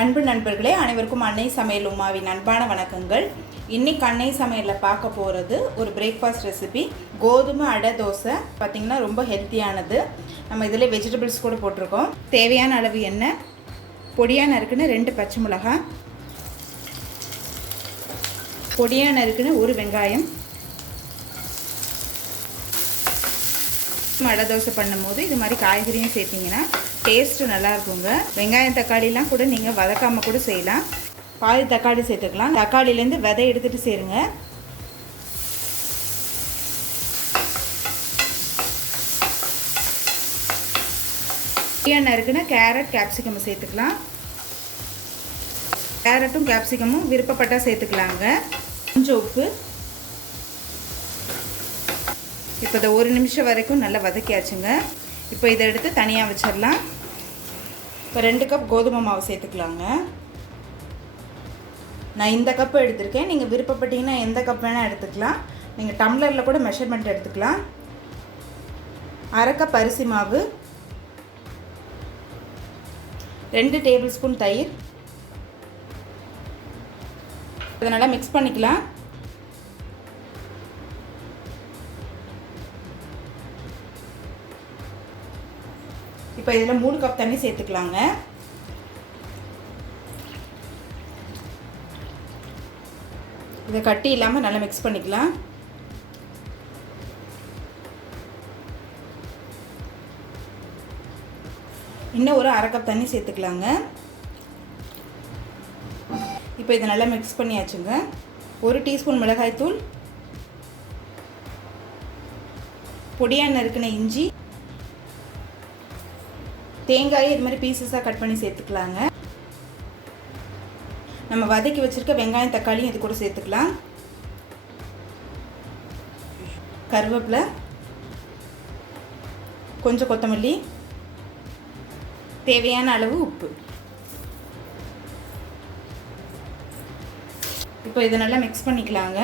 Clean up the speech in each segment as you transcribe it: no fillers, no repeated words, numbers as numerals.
அன்பு நண்பர்களே, அனைவருக்கும் அன்னை சமையல் உமாவின் அன்பான வணக்கங்கள். இன்னைக்கு அன்னை சமையலில் பார்க்க போகிறது ஒரு பிரேக்ஃபாஸ்ட் ரெசிபி, கோதுமை அடை தோசை. பார்த்திங்கன்னா ரொம்ப ஹெல்த்தியானது. நம்ம இதில் வெஜிடபிள்ஸ் கூட போட்டிருக்கோம். தேவையான அளவு எண்ணெய், பொடியாக நறுக்குன்னு 2 பச்சை மிளகாய், பொடியாக நறுக்குன்னு 1 வெங்காயம். அடை தோசை பண்ணும்போது இது மாதிரி காய்கறியும் சேர்த்திங்கன்னா டேஸ்ட்டு நல்லா இருக்குங்க. வெங்காயம் தக்காளிலாம் கூட நீங்கள் வதக்காமல் கூட செய்யலாம். பாதி தக்காளி சேர்த்துக்கலாம். தக்காளிலேருந்து விதை எடுத்துகிட்டு சேருங்க. இருக்குன்னா கேரட் கேப்சிகம் சேர்த்துக்கலாம். கேரட்டும் கேப்சிகமும் விருப்பப்பட்டால் சேர்த்துக்கலாங்க. கொஞ்சம் உப்பு. இப்போ இதை 1 நிமிஷம் வரைக்கும் நல்லா வதக்கியாச்சுங்க. இப்போ இதை எடுத்து தனியாக வச்சிடலாம். இப்போ 2 கப் கோதுமை மாவு சேர்த்துக்கலாங்க. நான் இந்த கப்பு எடுத்திருக்கேன். நீங்கள் விருப்பப்பட்டீங்கன்னா எந்த கப் வேணால் எடுத்துக்கலாம். நீங்கள் டம்ளரில் கூட மெஷர்மெண்ட் எடுத்துக்கலாம். 1/2 கப் அரிசி மாவு, 2 டேபிள் ஸ்பூன் தயிர். இதை நல்லா மிக்ஸ் பண்ணிக்கலாம். இப்போ இதில் 3 கப் தண்ணி சேர்த்துக்கலாங்க. இதை கட்டி இல்லாமல் நல்லா மிக்ஸ் பண்ணிக்கலாம். இன்னும் ஒரு 1/2 கப் தண்ணி சேர்த்துக்கலாங்க. இப்போ இதை நல்லா மிக்ஸ் பண்ணியாச்சுங்க. 1 டீஸ்பூன் மிளகாய்த்தூள், பொடியாக நறுக்கின இஞ்சி, தேங்காயை இது மாதிரி பீசஸாக கட் பண்ணி சேர்த்துக்கலாங்க. நம்ம வதக்கி வச்சுருக்க வெங்காயம் தக்காளியும் இது கூட சேர்த்துக்கலாம். கருவேப்பிலை, கொஞ்சம் கொத்தமல்லி, தேவையான அளவு உப்பு. இப்போ இதை நல்லா மிக்ஸ் பண்ணிக்கலாங்க.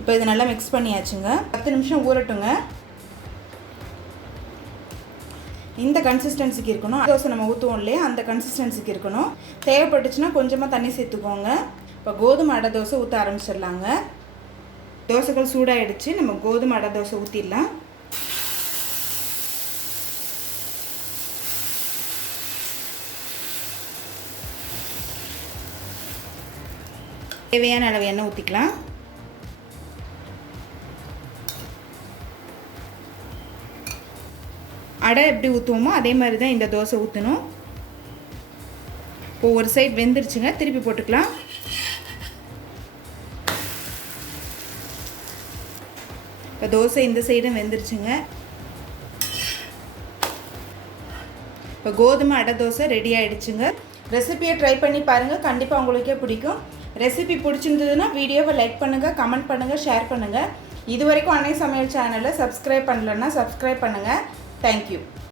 இப்போ இது நல்லா மிக்ஸ் பண்ணியாச்சுங்க. 10 நிமிஷம் ஊறட்டுங்க. இந்த கன்சிஸ்டன்சிக்கு இருக்கணும். தோசை நம்ம ஊற்றுவோம் இல்லையா, அந்த கன்சிஸ்டன்சிக்கு இருக்கணும். தேவைப்பட்டுச்சுன்னா கொஞ்சமாக தண்ணி சேர்த்துக்கோங்க. இப்போ கோதுமை அடை தோசை ஊற்ற ஆரம்பிச்சிடலாங்க. தோசைகள் சூடாகிடுச்சு. நம்ம கோதுமை அடை தோசை ஊற்றிடலாம். தேவையான அளவு எண்ணெய் ஊற்றிக்கலாம். அடை எப்படி ஊற்றுவோமோ அதே மாதிரி தான் இந்த தோசை ஊற்றணும். இப்போ ஒரு சைடு வெந்துருச்சுங்க, திருப்பி போட்டுக்கலாம். இப்போ தோசை இந்த சைடும் வெந்துருச்சுங்க. இப்போ கோதுமை அடை தோசை ரெடி ஆகிடுச்சுங்க. ரெசிபியை ட்ரை பண்ணி பாருங்கள், கண்டிப்பாக உங்களுக்கே பிடிக்கும். ரெசிபி பிடிச்சிருந்ததுன்னா வீடியோவை லைக் பண்ணுங்கள், கமெண்ட் பண்ணுங்கள், ஷேர் பண்ணுங்கள். இது வரைக்கும் அன்னை சமையல் சேனலை சப்ஸ்கிரைப் பண்ணலன்னா சப்ஸ்கிரைப் பண்ணுங்கள். Thank you.